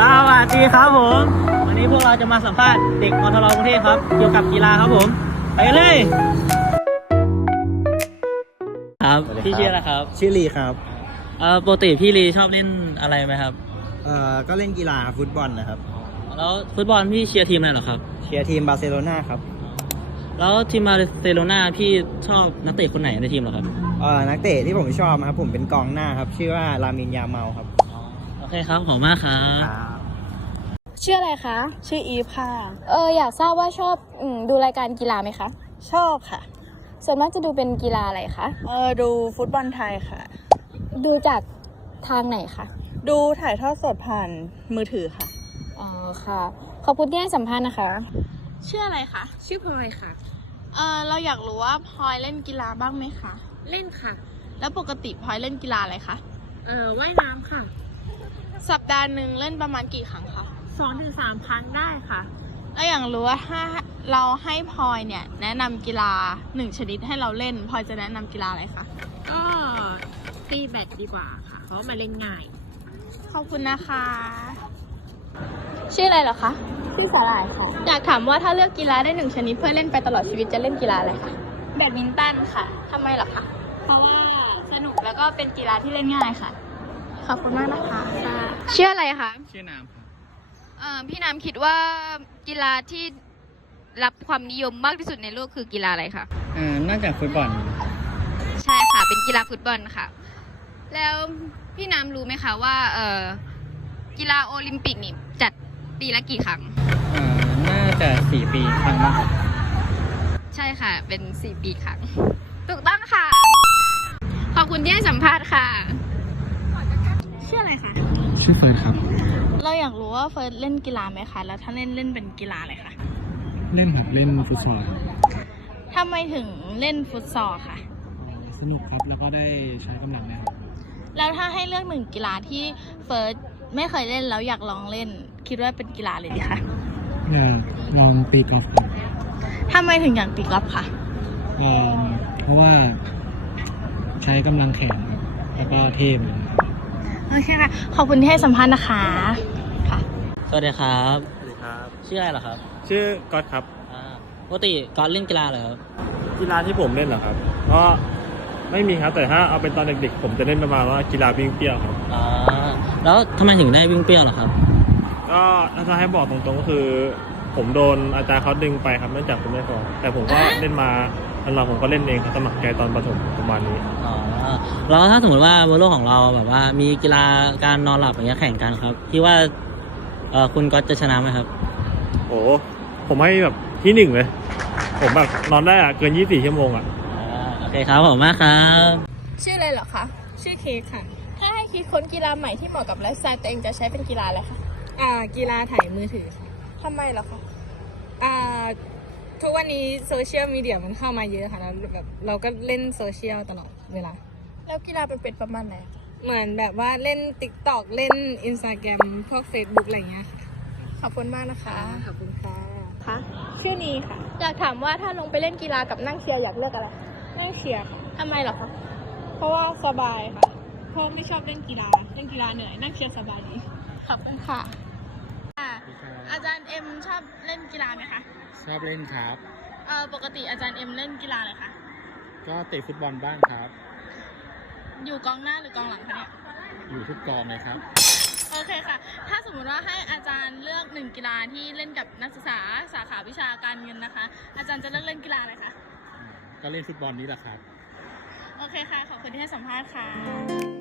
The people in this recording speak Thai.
สวัสดีครับผม วันนี้พวกเราจะมาสัมภาษณ์เด็กมทรกรุงเทพครับ เกี่ยวกับกีฬาครับผม ไปกันเลย ครับ สวัสดีครับ พี่ชื่ออะไรครับชื่อลีครับเอ่อปกติพี่ลีชอบเล่นอะไรไหมครับ เอ่อก็เล่นกีฬาฟุตบอลนะครับ แล้วฟุตบอลพี่เชียร์ทีมอะไรเหรอครับ เชียร์ทีมบาร์เซโลนาครับแล้วทีมบาร์เซโลนาพี่ชอบนักเตะคนไหนในทีมเหรอครับ เอ่อนักเตะที่ผมชอบนะครับผมเป็นกองหน้าครับ ชื่อว่าลามินยาเมาครับโอ เคครับขอบคุณมากครับชื่ออะไรคะ ชื่ออีฟค่ะ เอออยากทราบว่าชอบอมดูรายการกีฬาไหมคะ ชอบค่ะ ส่วนมากจะดูเป็นกีฬาอะไรคะ เออดูฟุตบอลไทยค่ะ ดูจากทางไหนคะ ดูถ่ายทอดสดผ่านมือถือค่ะ อ๋อค่ะ ขอบคุณที่ให้สัมภาษณ์นะคะ ชื่ออะไรคะ ชื่อพลอยค่ะ เออเราอยากรู้ว่าพลอยเล่นกีฬาบ้างไหมคะ เล่นค่ะ แล้วปกติพลอยเล่นกีฬาอะไรคะ เอ่อว่ายน้ำค่ะ สัปดาห์หนึ่งเล่นประมาณกี่ครั้งคะสองถึงสามครั้งได้ค่ะ แล้วอยากรู้ว่าถ้าเราให้พลอยเนี่ยแนะนำกีฬาหนึ่งชนิดให้เราเล่นพลอยจะแนะนำกีฬาอะไรคะ ก็ตีแบดดีกว่าค่ะ เพราะว่ามันเล่นง่าย ขอบคุณนะคะ ชื่ออะไรเหรอคะชื่อสาหร่ายค่ะ อยากถามว่าถ้าเลือกกีฬาได้หนึ่งชนิดเพื่อเล่นไปตลอดชีวิตจะเล่นกีฬาอะไรคะแบดมินตันค่ะ ทำไมเหรอคะ เพราะว่าสนุกแล้วก็เป็นกีฬาที่เล่นง่ายค่ะข อบคุณมากนะคะชื่ออะไรคะชื่อนามครับเอ่อพี่น้ำคิดว่ากีฬาที่รับความนิยมมากที่สุดในโลกคือกีฬาอะไรคะอ่านอกจากฟุตบอลใช่ค่ะ เป็นกีฬาฟุตบอลค่ะ แล้วพี่น้ำรู้ไหมคะว่าเออกีฬาโอลิมปิกนี่จัดปีละกี่ครั้งอ่าน่าจะสี่ปีครั้งมั้งครับใช่ค่ะ เป็นสี่ปีครั้งถูกต้องค่ะ ขอบคุณที่ให้สัมภาษณ์ค่ะ ชื่ออะไรคะ ชื่อเฟิร์นครับ เราอยากรู้ว่าเฟิร์สเล่นกีฬาไหมคะ แล้วถ้าเล่นเล่นเป็นกีฬาอะไรคะ เล่นครับเล่นฟุตซอลทำไมถึงเล่นฟุตซอลค่ะสนุกครับแล้วก็ได้ใช้กำลังนะครับ แล้วถ้าให้เลือกหนึ่งกีฬาที่เฟิร์สไม่เคยเล่นแล้วอยากลองเล่น คิดว่าเป็นกีฬาเลยดีคะเอ่อลองตีกอล์ฟครับทำไมถึงอยากตีกอล์ฟค่ะเอ่อเพราะว่าใช้กำลังแขนครับแล้วก็เท่เหมือนกัน โอเคค่ะ ขอบคุณที่ให้สัมภาษณ์นะคะค่ะสวัสดีครับ สวัสดีครับ ชื่ออะไรเหรอครับ ชื่อก๊อตครับอ่าปกติก่อนเล่นกีฬาเหรอครับกีฬาที่ผมเล่นเหรอครับก็ไม่มีครับแต่ถ้าเอาเป็นตอนเด็กๆ ผมจะเล่นประมาณว่ากีฬาวิ่งเปรี้ยวครับอ่าแล้วทำไมถึงได้วิ่งเปรี้ยวเหรอครับ ก็ถ้าจะให้บอกตรงๆก็คือ ผมโดนอาจารย์เขาดึงไปครับเนื่องจากผมไม่พอแต่ผมก็เล่นมา หลังๆผมก็เล่นเองครับสมัครใจตอนประถมประมาณนี้ อ๋อแล้วถ้าสมมติว่าบนโลกของเราแบบว่า มีกีฬาการนอนหลับอย่างเงี้ยแข่งกันครับที่ว่าเอ่อคุณก็จะชนะไหมครับ โอ้ผมให้แบบที่หนึ่งเลย ผมแบบนอนได้อะเกิน 24 ชั่วโมงอะอ่าโอเคครับขอบคุณมากครับ ชื่ออะไรเหรอคะ ชื่อเค้กค่ะ ถ้าให้คิดค้นกีฬาใหม่ที่เหมาะกับไลฟ์สไตล์ตัวเองจะใช้เป็นกีฬาอะไรคะ อ่า กีฬาถ่ายมือถือค่ะทำไมเหรอคะ อ่า ทุกวันนี้โซเชียลมีเดียมันเข้ามาเยอะค่ะแล้วแบบเราก็เล่นโซเชียลตลอดเวลา แล้วกีฬาเป็นเป็นประมาณไหนคะเหมือนแบบว่าเล่น t ิ k t o k เล่น Instagram พวก Facebook อะไรอย่างเงี้ยค่ะขอบคุณมากนะคะขอบคุณค่ะคะชื่อนีค่ะ อยากถามว่าถ้าลงไปเล่นกีฬากับนั่งเชียร์อยากเลือกอะไร นั่งเชียร์ค่ะทำไมเหรอคะ เพราะว่าสบายค่ะ เพราะไม่ชอบเล่นกีฬา เล่นกีฬาเหนื่อย นั่งเชียร์สบายดีขอบคุณค่ะอ่าอาจารย์เอ็มชอบเล่นกีฬาไหมคะ ชอบเล่นครับ เออปกติอาจารย์เอ็มเล่นกีฬาอะไรคะ ก็เตะฟุตบอลบ้างครับ อยู่กองหน้าหรือกองหลังคะเนี่ย อยู่ทุกกองเลยครับ โอเคค่ะ ถ้าสมมติว่าให้อาจารย์เลือกหนึ่งกีฬาที่เล่นกับนักศึกษาสาขาวิชาการเงินนะคะ อาจารย์จะเลือกเล่นกีฬาอะไรคะ ก็เล่นฟุตบอลนี้แหละครับ โอเคค่ะ ขอบคุณที่ให้สัมภาษณ์ค่ะ